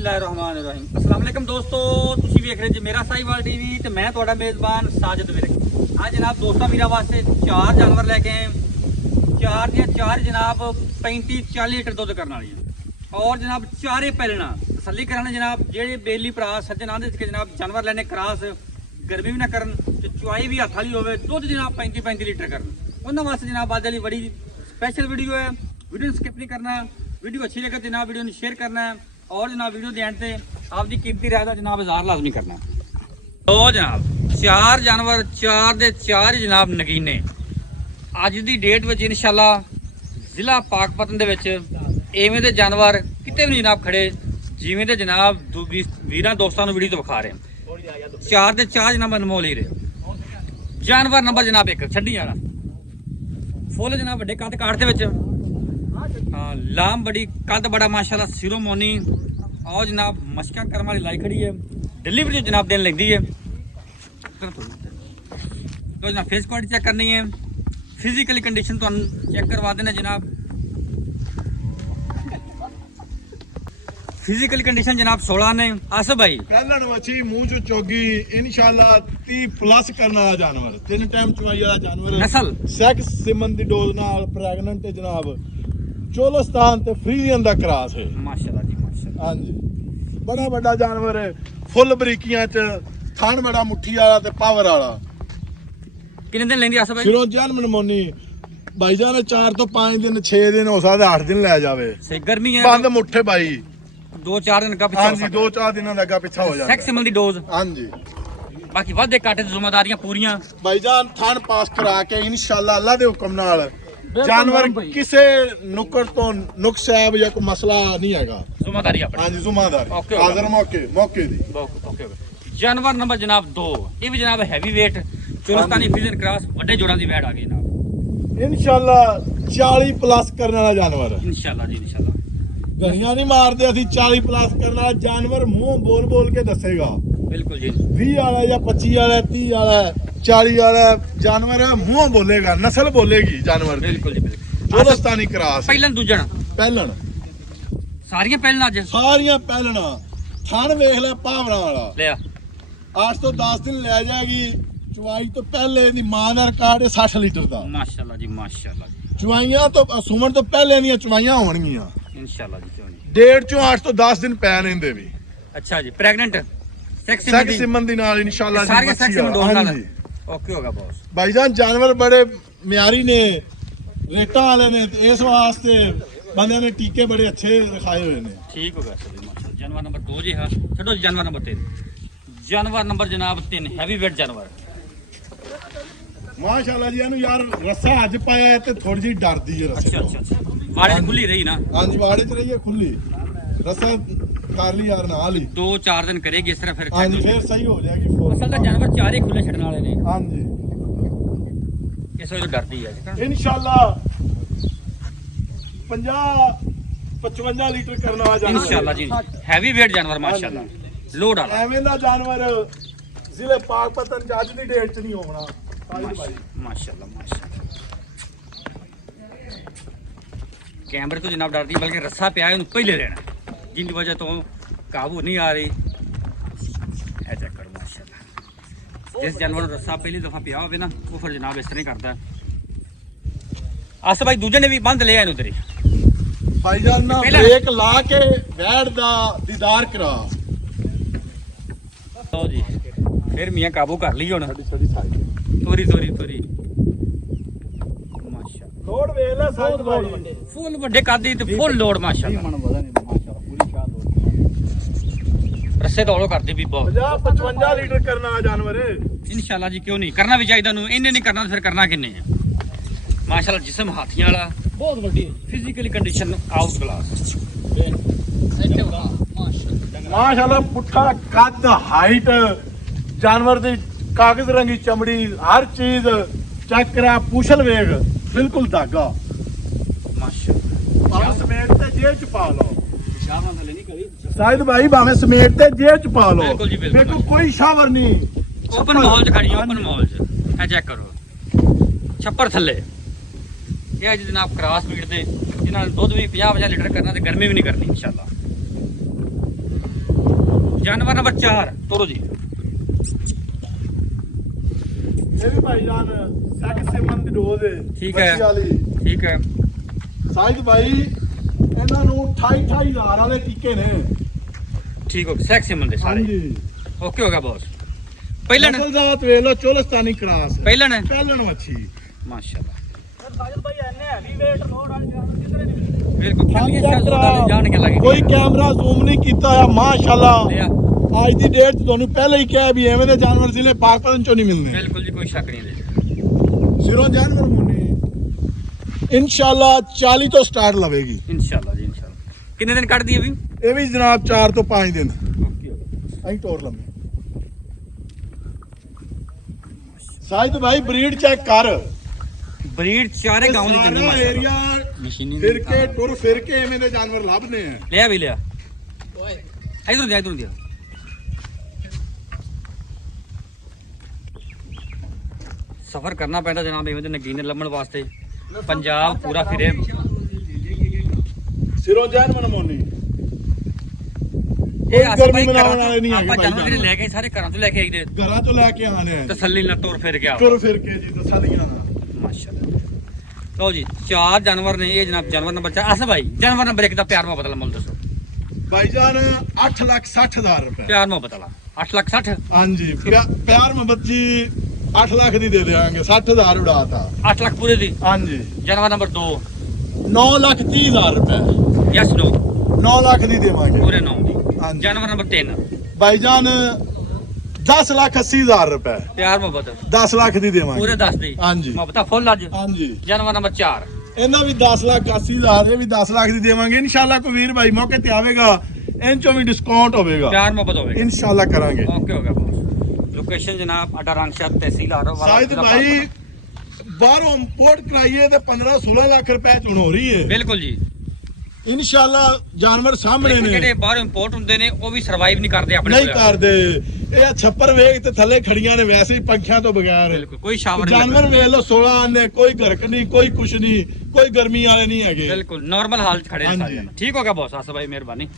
बिस्मिल्लाहिर्रहमानिर्रहीम। अस्सलाम वालेकुम दोस्तों, तुसी वेख रहे जी मेरा साहिवाल टीवी ते मैं तुहाडा मेज़बान साजिद विरक। आज जनाब दोस्तां वीरां वास्ते चार जानवर लैके आए। चार दियां चार जनाब 35-40 लीटर दुध करने वाली और जनाब चारे पैलना तसल्ली कराने जनाब जेडे बेली भरा सज्जन आंदे कि जनाब जानवर लैने क्रास गर्मी भी ना करन ते चुआई भी हत्थ वाली होवे, दुध जनाब 35-35 लीटर करन। उन्हां वास्ते जनाब अज वाली बड़ी स्पेशल वीडियो है। वीडियो स्किप नहीं करना, वीडियो अच्छी लगे जनाब वीडियो ने शेयर करना है और जनाब वीडियो के एंड से आपकी कीमती राय का जनाब इज़हार लाजमी करना। तो जनाब चार जानवर चार दे चार ही जनाब नगीने अज की डेट में इंशाल्लाह जिला पाकपतन दे विच इवें दे जानवर किते भी नहीं जनाब खड़े जिवें दे जनाब वीरां दोस्तां नूं वीडियो तो विखा रहे। चार दे चार जनाब अनमोल ही रहे। जानवर नंबर जनाब एक छड्डी वाला फुल जनाब वड्डे कद काठ दे विच, हाँ लाम बड़ी कद बड़ा माशाल्लाह सिरों मोनी और जनाब मशका करम वाली लाई खड़ी है। डिलीवरी जनाब देन लगती है तो जनाब फेस क्वालिटी चेक करनी है, फिजिकली कंडीशन तो चेक करवा देना जनाब। फिजिकल कंडीशन जनाब 16 ने। आसफ भाई पहलन मच्छी मुंह चो चोगी इंशाल्लाह 30 प्लस करने वाला जानवर, 3 टाइम चुवाई वाला जानवर, नस्ल सेक्स सिमन दी डोज नाल प्रेगनेंट है जनाब। चोलस्तान ते फ्रीजियन दा क्रॉस है माशाल्लाह जी माशाल्लाह। हां जी बड़ा बड़ा जानवर है, फुल बरीकियां च थान बड़ा मुट्ठी वाला ते पावर वाला। कितने दिन लेंदी आसफ भाई? सिरों जन्म नमोनी भाईजान 4 तो 5 दिन 6 दिन हो सकदा 8 दिन ले जावे। सही गर्मी है बंद मुट्ठे भाई 2-4 दिन का पीछे हां जी 2-4 दिनों दा पीछा हो जाता सेक्स सिमल दी डोज। हां जी बाकी वादे काटे ते जिम्मेदारियां पूरियां भाईजान थान पास करा के इंशाल्लाह अल्लाह दे हुक्म नाल जानवर किसे नुक्कड़ तो नुक्स ऐब या कोई मसला नहीं हैगा। जिम्मेदारी अपनी। हां जी जिम्मेदारी ओके, हाजिर मौके दी। ओके। जानवर नंबर जनाब 2 ये भी जनाब heavy weight Cholistani Friesian cross वड्डे जोड़ां दी वैट आ गई जनाब इंशाल्लाह 40 प्लस करने वाला जानवर है। इंशाल्लाह जी इंशाल्लाह। गहियां नहीं मारदे असी 40 प्लस करने वाला जानवर मुंह बोल बोल के दसेगा। बिल्कुल जी 20 वाला या 25 वाला 30 वाला 40 वाला जानवर है, मुंह बोलेगा, नस्ल बोलेगी जानवर दी। बिल्कुल जी बिल्कुल। चोलस्तानी क्रॉस पहलन दूजन पहलन सारियां पहलन अज सारियां पहलना थान वेख ले भावना वाला लिया 8 तो 10 दिन ले जाएगी। चुवाई तो पहले दी मां दा रिकॉर्ड है 60 लीटर दा। माशाल्लाह जी माशाल्लाह जी चुवाइयां तो सुमन तो पहले दी चुवाइयां होणगियां। इंशाल्लाह जी क्यों नहीं। डेढ़ चों 8 तो 10 दिन पै लेंदे भी। अच्छा जी प्रेग्नेंट सेक्स सेक्स सिमन दी नाल इंशाल्लाह जी सारे सेक्स सिमन डोज हां नाल जी। ओके होगा बॉस। भाईजान जानवर बड़े म्यारी ने, रेटा वाले ने, इस वास्ते बंदे ने टीके बड़े अच्छे रखाए हुए ने। ठीक होगा सर माशाल्लाह। जानवर नंबर 2 जी हां छड्डो जानवर नंबर 3। जानवर नंबर जनाब 3 हैवी वेट जानवर माशाल्लाह जी एनु यार रस्सा अज पाया है ते थोड़ी जी डरदी है रस्से अच्छा तो। अच्छा अच्छा वाड़े च खुली रही ना। हां जी वाड़े च रही है खुली, रस्सा कर ली यार नाल ही। 2-4 दिन करेगी इस तरह फिर हां जी फिर सही हो जाएगी फुल। असल दा जानवर चार ही खुले छड़न वाले ने हां जी इस वजह तो डरदी है इंशाल्लाह 50-55 लीटर करने वाला जानवर इंशाल्लाह जी। हैवी वेट जानवर माशाल्लाह लोड वाला एवें दा जानवर जिले पाकपतन च अज दी डेट च नहीं होना। माशाल्लाह माशाल्लाह। कैमरे तो जनाब डरदी बल्कि रस्सा पिया है पहले रहना जिनकी वजह तो काबू नहीं आ रही। ऐ चेक करो माशाल्लाह। जिस जानवर को रस्सा पहली दफा पिया हो ना वो फिर जनाब इस तरह ही करता है। आसफ भाई दूजे ने भी बंद लिया उधर ही भाईजान ना पहला- ब्रेक ला के बैठ दा दीदार करा। लो जी फिर मियां काबू कर ली हुन छोटी साइड थोड़ी माशाल्लाह। लोड वेख ले साइड भाई फुल ਵੱਡੇ ਕਾਦੀ ਤੇ ਫੁੱਲ ਲੋਡ ਮਾਸ਼ਾਅੱਲਾ। रस्से दौड़ो करते भी बहुत 50-55 लीटर करने वाला जानवर है इंशाल्लाह जी क्यों नहीं करना भी चाहिए ਤੁਹਾਨੂੰ ਇਹਨੇ ਨਹੀਂ ਕਰਨਾ ਫਿਰ ਕਰਨਾ ਕਿੰਨੇ ਆ। ਮਾਸ਼ਾਅੱਲਾ ਜਿਸਮ ਹਾਥੀਆਂ ਵਾਲਾ ਬਹੁਤ ਵੱਡੀ ਫਿਜ਼ੀਕਲੀ ਕੰਡੀਸ਼ਨ ਆਊਟ ਕਲਾਸ ਇੱਥੇ ਵਾ ਮਾਸ਼ਾਅੱਲਾ माशाल्लाह पुट्ठा कद हाइट जानवर दी कागज रंगी चमड़ी हर चीज चेक करा। पूछल वेग बिल्कुल धागा माशाअल्लाह। भावे समेट ते जेब च पा लो शाबाश वाले नहीं करी शायद भाई भावे समेट ते जेब च पा लो। बिल्कुल जी, बिल्कुल। मेरे को कोई शावर नहीं। ओपन माहौल च खड़ी ओपन माहौल च ਇਹ ਚੈੱਕ ਕਰੋ ਛੱਪਰ ਥੱਲੇ ਇਹ ਅੱਜ ਜਨਾਬ ਕ੍ਰਾਸ ਬੀਟ ਦੇ ਜਿਨ੍ਹਾਂ ਨੇ ਦੁੱਧ ਵੀ 50-50 ਲੀਟਰ ਕਰਨਾ ਤੇ ਗਰਮੀ ਵੀ ਨਹੀਂ ਕਰਨੀ ਇੰਸ਼ਾਅੱਲਾ। ਜਾਨਵਰ ਨੰਬਰ 4 ਤੋਰੋ ਜੀ। ਇਹ ਵੀ ਭਾਈ ਜਾਨ ਸੈਕਿੰਡ ਸਿਮਨ ਦੀ ਡੋਜ਼ ਹੈ ਠੀਕ ਹੈ। ਬੱਚੀ ਵਾਲੀ। ਠੀਕ ਹੈ। ਸਾਈਦ ਭਾਈ ਇਹਨਾਂ ਨੂੰ 28,000 ਵਾਲੇ ਟੀਕੇ ਨੇ। ਠੀਕ ਹੋ ਗਿਆ, ਸੈਕਸ ਸਿਮਨ ਦੇ ਸਾਰੇ। ਹਾਂਜੀ ਓਕੇ ਹੋ ਗਿਆ ਬੌਸ। ਪਹਿਲਣ ਨਸਲ ਜ਼ਾਤ ਵੇਖ ਲਓ, ਚੋਲਸਤਾਨੀ ਕਰਾਸ ਪਹਿਲਣ ਪਹਿਲਣ ਮੱਛੀ। ਮਾਸ਼ਾਅੱਲਾ ਸਾਜਦ ਭਾਈ ਐਨੇ ਹੈਵੀ weight ਲੋਡ ਵਾਲੇ ਜਾਨਵਰ ਕਿਧਰੇ ਨਹੀਂ ਮਿਲਦੇ। ਬਿਲਕੁਲ ਖਾਲੀ ਜਾਣ ਕੇ ਲੱਗੀ ਕੋਈ ਕੈਮਰਾ ਜ਼ੂਮ ਨਹੀਂ ਕੀਤਾ ਹੋਇਆ ਮਾਸ਼ਾਅੱਲਾ। ਲਿਆ। ਅੱਜ ਦੀ ਡੇਟ 'ਚ ਤੁਹਾਨੂੰ ਪਹਿਲਾਂ ਹੀ ਕਿਹਾ ਵੀ ਐਵੇਂ ਦੇ ਜਾਨਵਰ ਜ਼ਿਲ੍ਹੇ ਪਾਕਿਸਤਾਨ ਚੋਂ ਨਹੀਂ ਮਿਲਦੇ। ਬਿਲਕੁਲ ਜੀ, ਕੋਈ ਸ਼ੱਕ ਨਹੀਂ ਇਹਦੇ ਸਿਰੋਂ ਜਾਨਵਰ ਮੁੰਨੀ ਇਨਸ਼ਾਅੱਲਾ 40 ਤੋਂ ਸਟਾਰਟ ਲਵੇਗੀ। ਇਨਸ਼ਾਅੱਲਾ ਜੀ ਇਨਸ਼ਾਅੱਲਾ। ਕਿੰਨੇ ਦਿਨ ਕੱਢਦੀ ਹੈ ਵੀ? ਇਹ ਵੀ ਜਨਾਬ 4 ਤੋਂ 5 ਦਿਨ ਓਕੇ ਹੋ ਗਿਆ। ਅਸੀਂ ਟੋਰ ਲੰਮੇ। ਸਾਈਦ ਭਾਈ ਬਰੀਡ ਚੈੱਕ ਕਰ। ਬਰੀਡ ਚਾਰੇ ਗਾਉਂ ਦੀ ਜੰਨੀ ਸਾਰਾ ਮਾਸ਼ਾਅੱਲਾ। ਏਰੀਆ ਮਸ਼ੀਨੀ ਫਿਰ ਕੇ ਟੁਰ ਫਿਰ ਕੇ ਐਵੇਂ ਦੇ ਜਾਨਵਰ ਲੱਭਦੇ ਆ। ਲਿਆ ਵੀ ਲਿਆ। ਇਧਰ ਦੇ ਇਧਰ ਦੇ। ਸਫ਼ਰ ਕਰਨਾ ਪੈਂਦਾ ਜਨਾਬ ਇਵੇਂ ਦੇ ਨਗੀਨੇ ਲੱਭਣ ਵਾਸਤੇ। ਪੰਜਾਬ ਪੂਰਾ ਫਿਰੇ। ਸਿਰੋਂ ਜਾਨਵਰ ਮੋਨੀ ਇਹ ਆਸੇ ਗਰਮੀ ਭਾਈ ਮਨਾਉਣ ਘਰਾਂ ਵਾਲੇ ਨਹੀਂ ਤੋਂ ਹੈਗੇ ਆਪਾਂ ਭਾਈ ਜਾਨਵਰ ਜਿਹੜੇ ਲੈ ਕੇ ਸਾਰੇ ਘਰਾਂ ਤੋਂ ਲੈ ਕੇ ਆਈਦੇ ਘਰਾਂ ਤੋਂ ਲੈ ਕੇ ਆਣੇ ਆ। ਤਸੱਲੀ ਨਾਲ ਤੁਰ ਫਿਰ ਗਿਆ। ਟੁਰ ਫਿਰ ਕੇ ਜੀ ਤਸੱਲੀਆਂ ਨਾਲ। ਮਾਸ਼ਾਅੱਲਾ। ਲਓ ਜੀ 4 ਜਾਨਵਰ ਨੇ ਇਹ ਜਨਾਬ। ਜਾਨਵਰ ਨੰਬਰ 4 ਅਸ ਭਾਈ ਜਾਨਵਰ ਨੰਬਰ 1 ਦਾ ਪਿਆਰ ਮੁਹੱਬਤ ਵਾਲਾ ਮੁੱਲ ਦੱਸੋ। ਭਾਈਜਾਨ 8,60,000 ਰੁਪਏ। ਪਿਆਰ ਮੁਹੱਬਤ ਵਾਲਾ 8,60,000। ਹਾਂਜੀ ਪਿਆਰ ਮੁਹੱਬਤ ਜੀ 8 ਲੱਖ ਦੀ ਦੇ ਦੇਵਾਂਗੇ। 60,000 ਉਡਾਤਾ। 8 ਲੱਖ ਪੂਰੇ ਦੀ। ਹਾਂਜੀ ਜਾਨਵਰ ਨੰਬਰ 2 9,30,000 ਰੁਪਏ। ਯਸ ਨੋ 9 ਲੱਖ ਦੀ ਦੇਵਾਂਗੇ ਪੂਰੇ 9 ਦੀ। ਹਾਂਜੀ। ਜਾਨਵਰ ਨੰਬਰ 3 ਭਾਈਜਾਨ 10,80,000 ਰੁਪਏ। ਪਿਆਰ ਮੁਹੱਬਤ 10 ਲੱਖ ਦੀ ਦੇਵਾਂਗੇ ਪੂਰੇ 10 ਦੀ। ਹਾਂਜੀ। ਮੁਹੱਬਤ ਫੁੱਲ ਅੱਜ। ਹਾਂਜੀ ਜਾਨਵਰ ਨੰਬਰ 4 ਇਹਨਾਂ ਵੀ 10,80,000 ਇਹ ਵੀ 10 ਲੱਖ ਦੀ ਦੇਵਾਂਗੇ ਇਨਸ਼ਾਅੱਲਾ। ਕੋਈ ਵੀਰ ਭਾਈ ਮੌਕੇ ਤੇ ਆਵੇਗਾ ਇਹਨਾਂ ਚੋਂ ਵੀ ਡਿਸਕਾਊਂਟ ਹੋਵੇਗਾ ਪਿਆਰ ਮੁਹੱਬਤ ਹੋਵੇਗਾ। ਇਨਸ਼ਾਅੱਲਾ ਕਰਾਂਗੇ। ਓਕੇ ਹੋ ਗਿਆ ਬॉस। ਲੋਕੇਸ਼ਨ ਜਨਾਬ ਅਡਾ ਰੰਗਸ਼ਾਹ ਤਹਿਸੀਲ ਆਰੋਵਾਲਾ। ਸਾਇਦ ਭਾਈ ਬਾਹਰੋਂ ਇੰਪੋਰਟ ਕਰਾਈਏ ਤੇ 15-16 ਲੱਖ ਰੁਪਏ ਚ ਹੁਣ ਹੋ ਰਹੀ ਹੈ। ਬਿਲਕੁਲ ਜੀ। ਇਨਸ਼ਾਅੱਲਾ ਜਾਨਵਰ ਸਾਹਮਣੇ ਨੇ। ਜਿਹੜੇ ਬਾਹਰ ਇੰਪੋਰਟ ਹੁੰਦੇ ਨੇ ਉਹ ਵੀ ਸਰਵਾਈਵ ਨਹੀਂ ਕਰਦੇ ਆਪਣੇ ਨਹੀਂ ਕੋਲ। ਕਰਦੇ। ਇਹ ਛੱਪਰ ਵੇਖ ਤੇ ਥੱਲੇ ਖੜੀਆਂ ਨੇ ਵੈਸੇ ਹੀ ਪੰਖਿਆਂ ਤੋਂ ਬਗੈਰ। ਬਿਲਕੁਲ ਕੋਈ ਸ਼ਾਵਰ ਨਹੀਂ ਜਾਨਵਰ ਲੱਗਦਾ। ਵੇਖ ਲਓ 16 ਨੇ, ਕੋਈ ਗਰਕ ਨਹੀਂ, ਕੋਈ ਕੁਛ ਨਹੀਂ, ਕੋਈ ਗਰਮੀ ਵਾਲੇ ਨਹੀਂ ਹੈਗੇ। ਬਿਲਕੁਲ ਨਾਰਮਲ ਹਾਲ ਚ ਖੜੇ ਨੇ ਹਾਂਜੀ। ਸਾਰੇ। ਠੀਕ ਹੋ ਗਿਆ ਬॉस। ਅਸ ਭਾਈ ਮਿਹਰਬਾਨੀ।